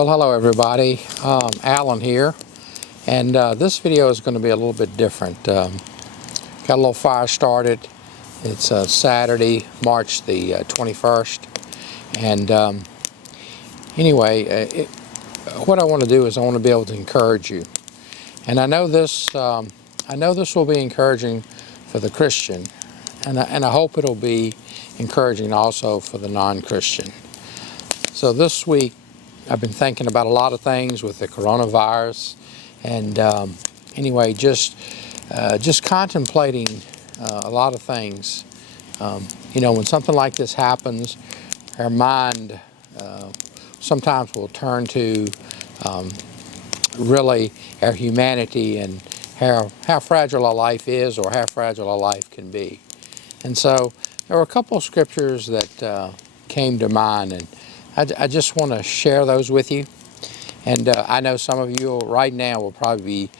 Well, hello everybody. Alan here, and this video is going to be a little bit different. Got a little fire started. It's Saturday, March the 21st, and anyway, what I want to do is I want to be able to encourage you, and I know this will be encouraging for the Christian, and I hope it'll be encouraging also for the non-Christian. So this week, I've been thinking about a lot of things with the coronavirus, and anyway, just contemplating a lot of things. When something like this happens, our mind sometimes will turn to really our humanity and how fragile a life is, or how fragile a life can be. And so there were a couple of scriptures that came to mind, and I just want to share those with you. And I know some of you right now will probably be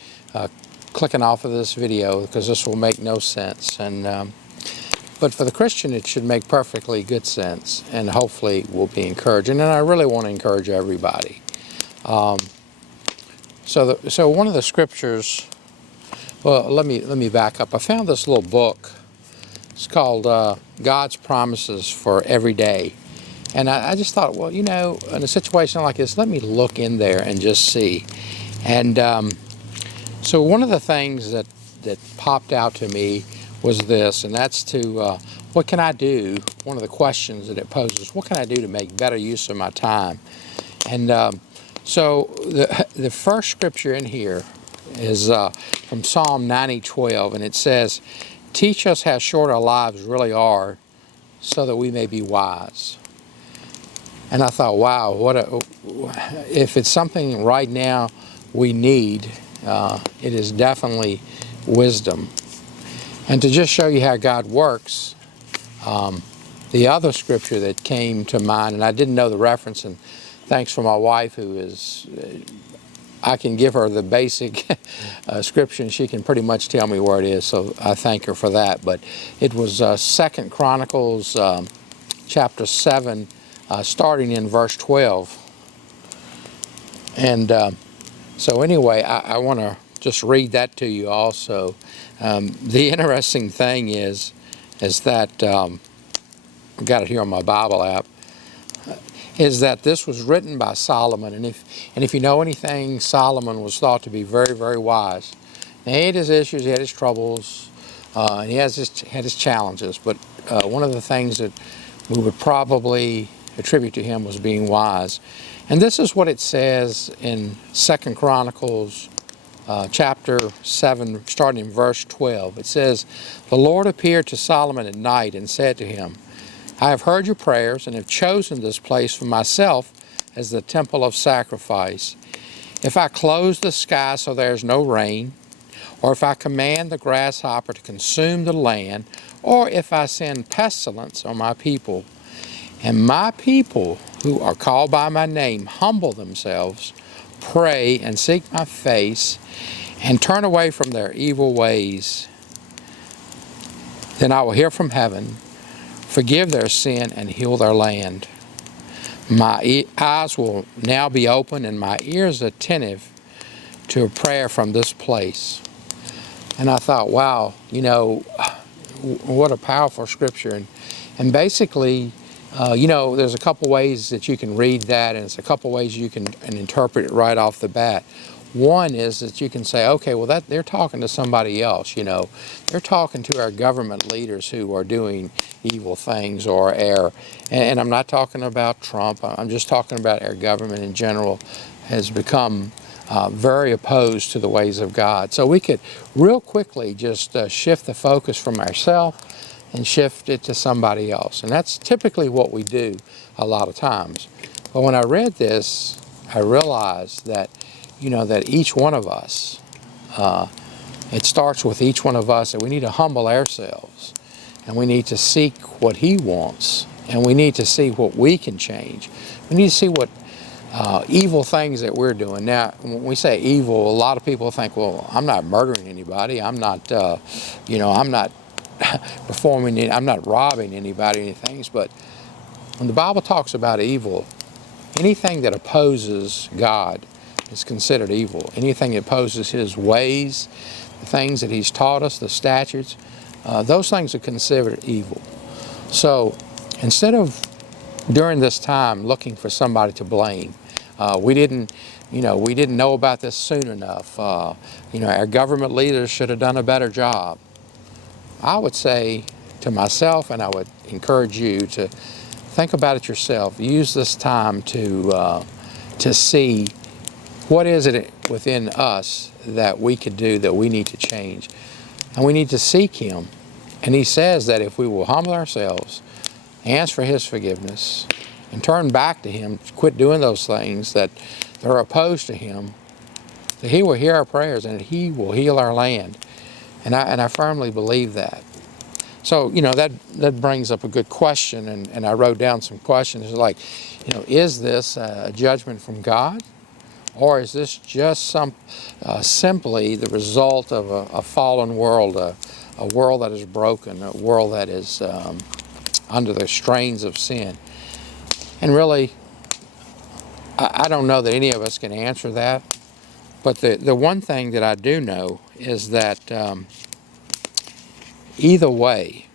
clicking off of this video because this will make no sense. But for the Christian, it should make perfectly good sense, and hopefully will be encouraging. And I really want to encourage everybody. So one of the scriptures. Well, let me back up. I found this little book. It's called God's Promises for Every Day. And I just thought, well, in a situation like this, let me look in there and just see. And so one of the things that popped out to me was this, and that's what can I do? One of the questions that it poses, what can I do to make better use of my time? And so the first scripture in here is from Psalm 90:12, and it says, "Teach us how short our lives really are, so that we may be wise." And I thought, wow, if it's something right now we need, it is definitely wisdom. And to just show you how God works, the other scripture that came to mind, and I didn't know the reference, and thanks for my wife, who is, I can give her the basic scripture, and she can pretty much tell me where it is, so I thank her for that. But it was 2 Chronicles chapter 7, starting in verse 12. And so anyway, I want to just read that to you also. The interesting thing is that, I've got it here on my Bible app, is that this was written by Solomon. And if you know anything, Solomon was thought to be very, very wise. Now, he had his issues, he had his troubles, and he had his challenges. But one of the things that we would probably attribute to him was being wise. And this is what it says in 2 Chronicles chapter 7, starting in verse 12. It says, "The Lord appeared to Solomon at night and said to him, I have heard your prayers and have chosen this place for myself as the temple of sacrifice. If I close the sky so there is no rain, or if I command the grasshopper to consume the land, or if I send pestilence on my people, and my people who are called by my name humble themselves, pray and seek my face, and turn away from their evil ways, then I will hear from heaven, forgive their sin, and heal their land. My eyes will now be open and my ears attentive to a prayer from this place." And I thought, wow, what a powerful scripture. And basically, there's a couple ways that you can read that, and it's a couple ways you can interpret it right off the bat. One is that you can say, okay, well, that they're talking to somebody else, They're talking to our government leaders who are doing evil things, or and I'm not talking about Trump, I'm just talking about our government in general has become very opposed to the ways of God. So we could real quickly just shift the focus from ourselves and shift it to somebody else. And that's typically what we do a lot of times. But when I read this, I realized that that each one of us, it starts with each one of us, that we need to humble ourselves, and we need to seek what He wants, and we need to see what we can change. We need to see what evil things that we're doing. Now, when we say evil, a lot of people think, well, I'm not murdering anybody, I'm not, I'm not I'm not robbing anybody, anything. But when the Bible talks about evil, anything that opposes God is considered evil. Anything that opposes His ways, the things that He's taught us, the statutes, those things are considered evil. So instead of during this time looking for somebody to blame, we didn't know about this soon enough. Our government leaders should have done a better job. I would say to myself, and I would encourage you to think about it yourself. Use this time to see what is it within us that we could do that we need to change. And we need to seek Him. And He says that if we will humble ourselves, ask for His forgiveness, and turn back to Him, quit doing those things that are opposed to Him, that He will hear our prayers and He will heal our land. And I firmly believe that. So, that brings up a good question, and I wrote down some questions like, is this a judgment from God? Or is this just simply the result of a fallen world, a world that is broken, a world that is under the strains of sin? And really, I don't know that any of us can answer that. But the one thing that I do know is that either way,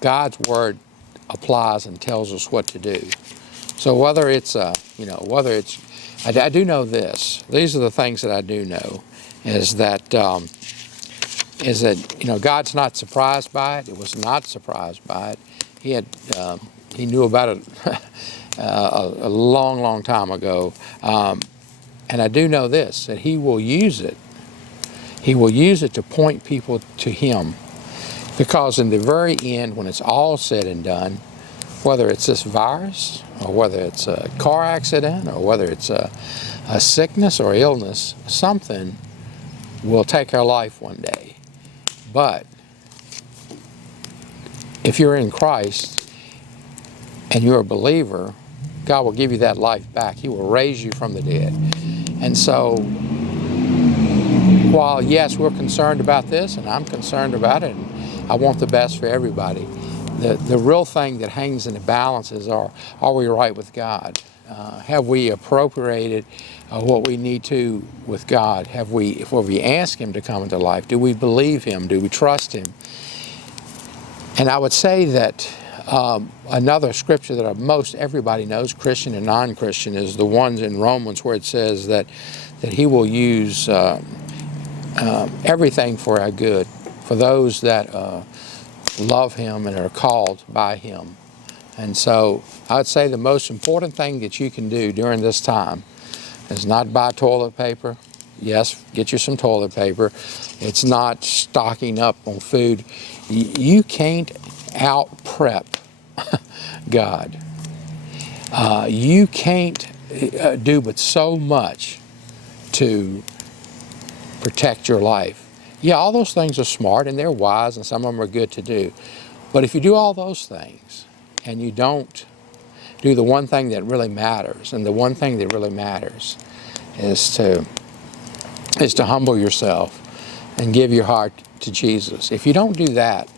God's Word applies and tells us what to do. So whether it's, I do know this. These are the things that I do know, is that God's not surprised by it. It was not surprised by it. He knew about it a long, long time ago. And I do know this, that He will use it. He will use it to point people to Him. Because in the very end, when it's all said and done, whether it's this virus, or whether it's a car accident, or whether it's a sickness or illness, something will take our life one day. But if you're in Christ and you're a believer, God will give you that life back. He will raise you from the dead. And so, while yes, we're concerned about this, and I'm concerned about it, and I want the best for everybody, the real thing that hangs in the balance is, are we right with God? Have we appropriated what we need to with God? Have we asked Him to come into life? Do we believe Him? Do we trust Him? And I would say that another scripture that most everybody knows, Christian and non-Christian, is the ones in Romans where it says that He will use everything for our good, for those that love Him and are called by Him. And so I'd say the most important thing that you can do during this time is not buy toilet paper. Yes, get you some toilet paper. It's not stocking up on food. You can't out-prep God. You can't do but so much to protect your life. Yeah, all those things are smart and they're wise and some of them are good to do. But if you do all those things and you don't do the one thing that really matters, and the one thing that really matters is to humble yourself and give your heart to Jesus. If you don't do that,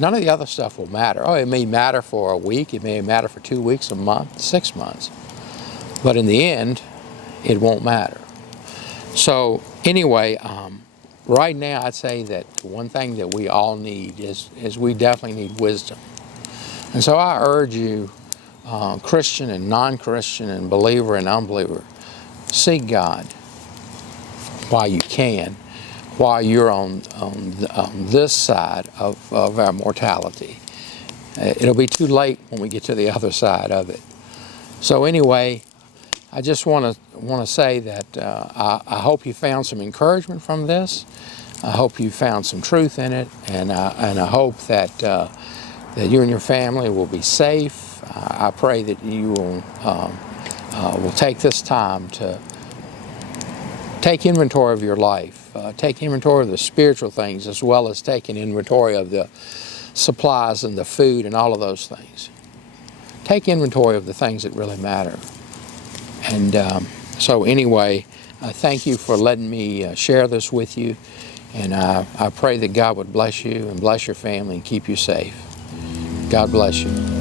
none of the other stuff will matter. Oh, it may matter for a week, it may matter for 2 weeks, a month, 6 months. But in the end, it won't matter. So anyway, right now I'd say that one thing that we all need is we definitely need wisdom. And so I urge you, Christian and non-Christian and believer and unbeliever, seek God while you can, while you're on this side of our mortality. It'll be too late when we get to the other side of it. So anyway, I just want to say that I hope you found some encouragement from this. I hope you found some truth in it, and I hope that that you and your family will be safe. I pray that you will take this time to take inventory of your life, take inventory of the spiritual things, as well as taking inventory of the supplies and the food and all of those things. Take inventory of the things that really matter. And so anyway, thank you for letting me share this with you. And I pray that God would bless you and bless your family and keep you safe. God bless you.